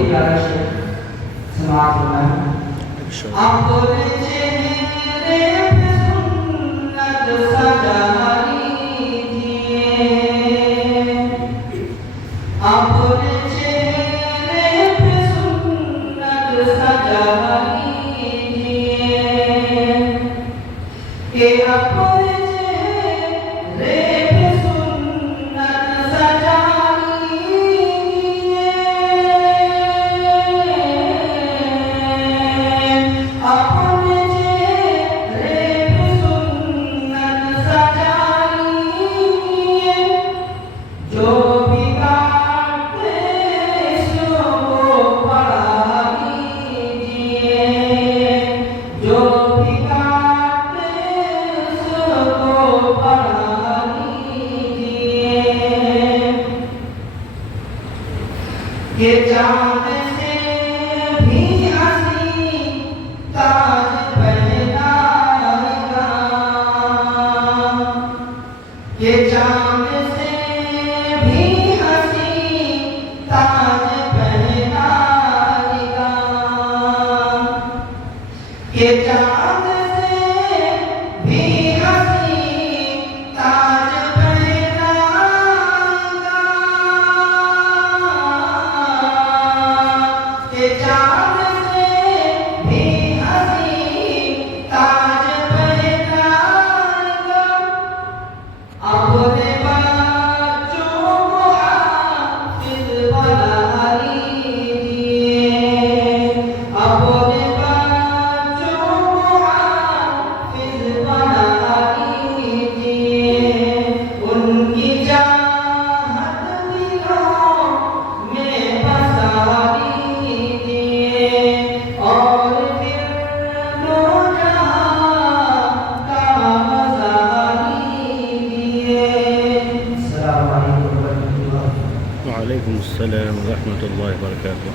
ہی پیارا شعر سماعت ہونا ہے۔ اپنے چہرے پہ سنت سجا لیجئے، اپنے چہرے پہ سنت سجا لیجئے، کہ اپنے چہرے پہ سنت سجا لیجئے، اپنے چہرے پہ سنت سجا لیجئے، جو بھی کاٹتے اس کو پڑھا لیجئے، جو بھی کاٹتے اس کو پڑھا لیجئے، کہ چاند سے بھی حسین تاج پہنائے گا، کہ چاند سے بھی حسین تاج پہنائے گا، کہ چاند سے بھی حسین تاج پہنائے گا، کہ چاند سے بھی حسین تاج پہنائے گا، اپنے بچوں کو حافظ بنا لیجئے، اپنے بچوں کو حافظ بنا لیجئے، ان کی چاہت دلوں میں بسا لیجئے، اور پھر دو جہاں کا مزہ لیجئے۔ السلام علیکم ورحمۃ اللہ۔ وعلیکم السلام ورحمۃ اللہ وبرکاتہ۔